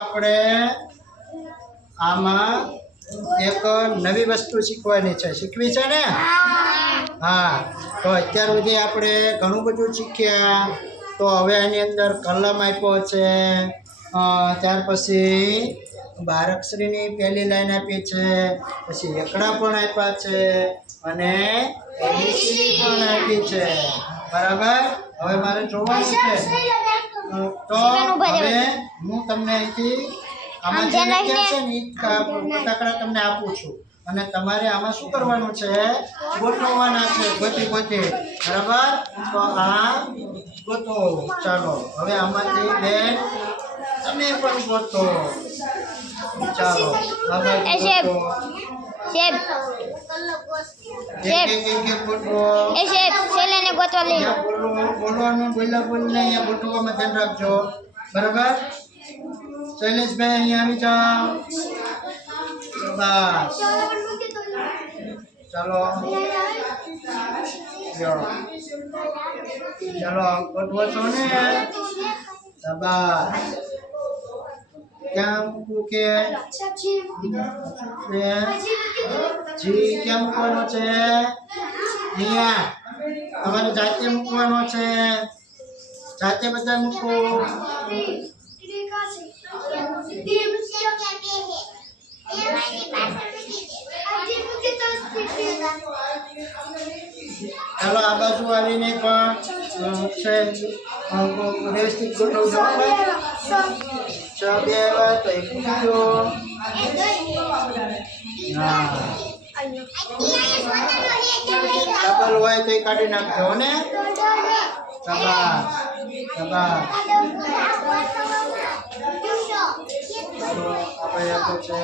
આપણે આમાં એક નવી વસ્તુ શીખવાની છે. શીખવી છે ને? હા. તો અત્યાર સુધી આપણે ઘણું બધું શીખ્યા. તો હવે આની અંદર કલમ આપ્યો છે. ત્યાર પછી બારકશ્રીની પહેલી લાઈન આપી છે. પછી એકડા પણ આપ્યા છે અને પણ આપી છે. બરાબર? હવે મારે જોવાનું છે. તો હવે હું તમને અહીંથી આમાં જે લખ્યા છે ને ફટાકડા તમને આપું છું. અને તમારે આમાં શું કરવાનું છે? ગોઠવવાના છે ગોતી ગોતી બરાબર? તો આ ગોતો ચાલો. હવે આમાંથી બેન તમે પણ ગોતો. ચાલો. હવે એક ગોતો એ શેપ છેલ્લે ગોતવા લઈ બોલવાનું બોલ્યા બોલીને અહીંયા ગોઠવવામાં ધ્યાન રાખજો. બરાબર? શૈલેષભાઈ અહીંયા આવી જાઓ. બસ. ચાલો. ચાલો ગોઠવો છો ને? બસ. ક્યાં મૂકવું કે બે. જી ક્યાં મૂકવાનો છે અહીંયા તમારે જાતે મૂકવાનો છે જાતે બધા મૂકો ચાલો આ બાજુ આવીને પણ અ, છે અ, વ્યવસ્થિત ગોઠવજો બે આવ્યા તો એક મૂકજો હા. ડબલ હોય તો કાઢી નાખજો ને આપણે આપો છે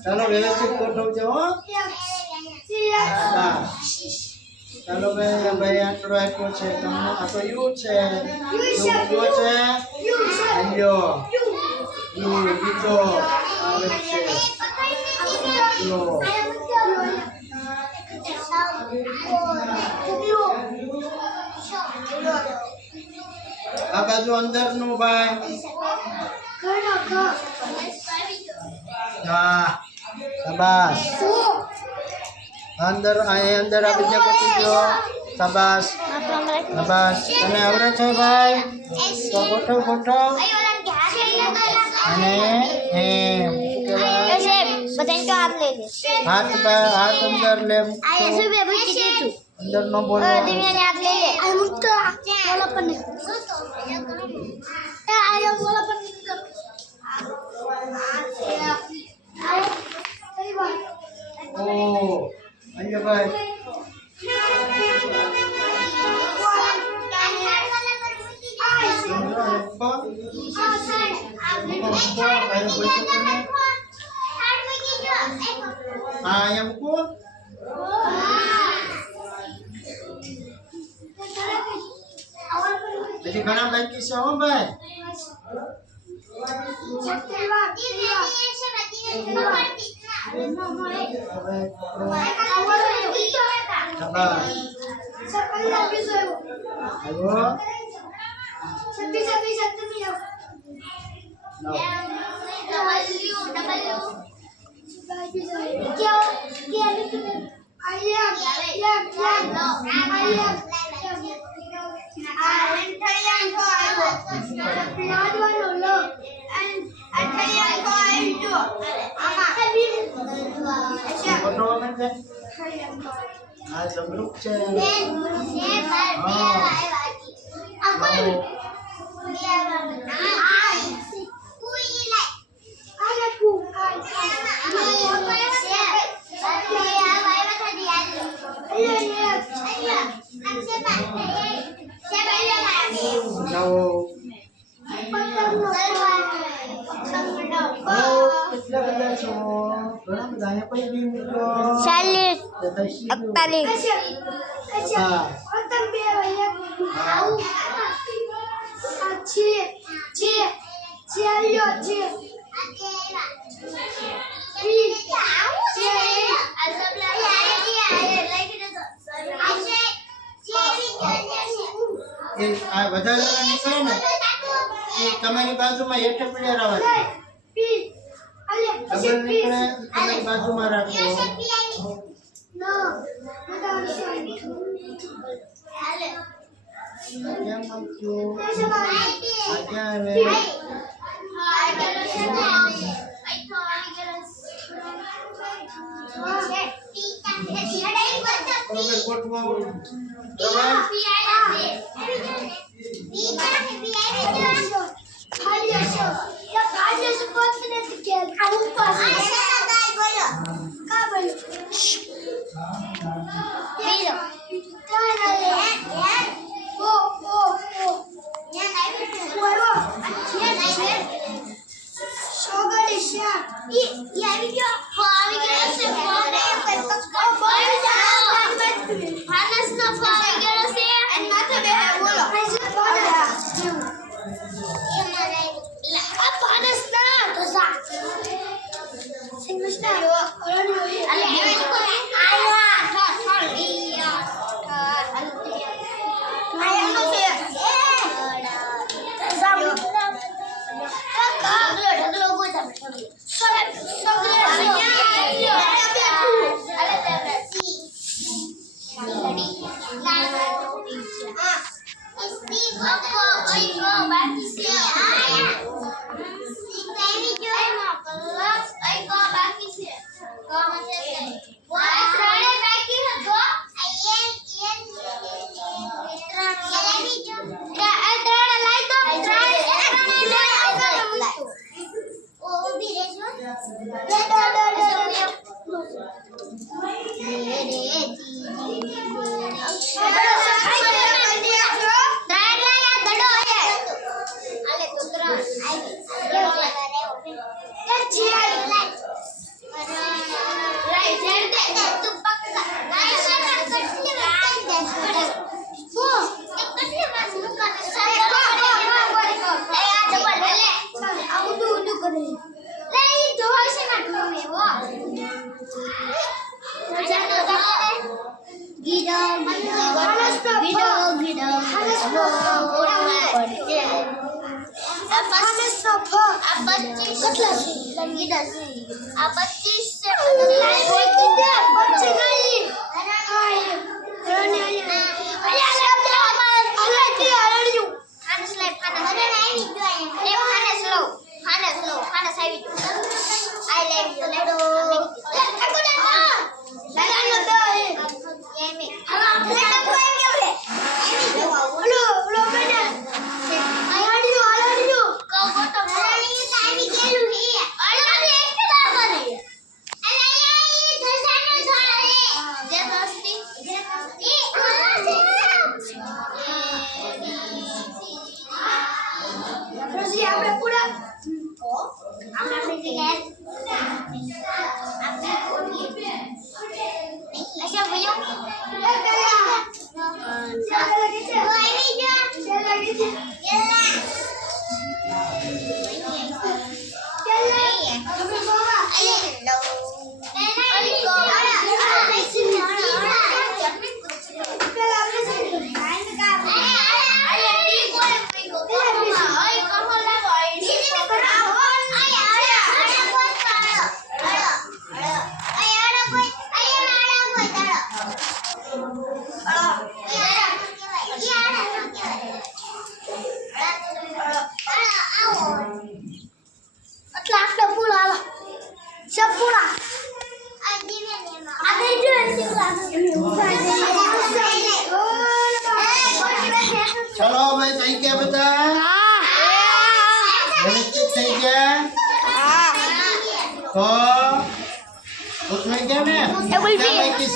ચાલો વ્યવસ્થિત ગોઠવજો હો શાબાશ ચાલો ભાઈ ભાઈ આટલો આપ્યો છે તમને આ તો યુ છે યુ મૂક્યો છે લ્યો યુ બીજો આવે છે લ્યો આ બાજુ અંદરનું ભાઈ હા શાબાશ અંદર અહીં અંદર આ બીજા પતી ગયો. શાબાશ. શાબાશ. અને આવડે છે ભાઈ? તો ગોઠો ગોઠો અને? એ હાથ અંદર લે અંદર નો બોલો. અ આ મુક્તો બોલા પણ એ આયો બોલા પણ ઓ અહીંયા ભાઈ હા અહીંયા મૂકો હજી ઘણા બાકી છે હો ભાઈ હવે પકડો. શાબાશ આવ્યો લાવો. પકડો ને તે. આ જમરૂક છે લાવો. લાવો. ઓ, કેટલા બધા છો ઘણા બધા અહીંયા કોઈ બી મૂકો ચાલીસ બધા શીખ્યું. અડતાલીસ વધારેલા નીકળે ને એ તમારી બાજુમાં હેઠે પડ્યા રહેવા. ડબલ નીકળે તમારી બાજુમાં રાખો What do I want? આમ થયું? આ આવે બરોબર ગોઠવો બરાબર આ છે આપણે Yes.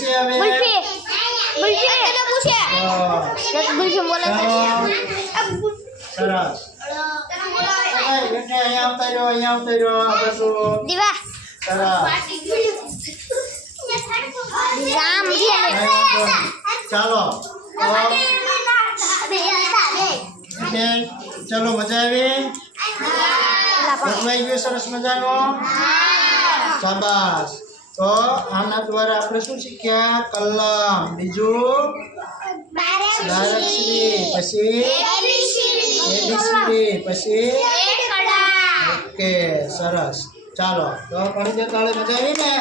છે હવે ગુલ્ફી ગુલ્ફી તને પૂછે તો એક ગુલ્ફી બોલે ચલો સરસ ભાઈ બેટા અહીંયા આવતા રહ્યો અહીંયા આવતા રહ્યો આ બાજુ દીવા સરસ રામ ચાલો તો બેન ચલો મજા આવી? ભગવાઈ ગયો સરસ મજાનો? શાબાશ. તો આના દ્વારા આપણે શું શીખ્યા? કલમ. બીજું? દારક્ષરી પછી? એબીસીડી. પછી? ઓકે સરસ. ચાલો. તો પડી જતા મજા આવી ને?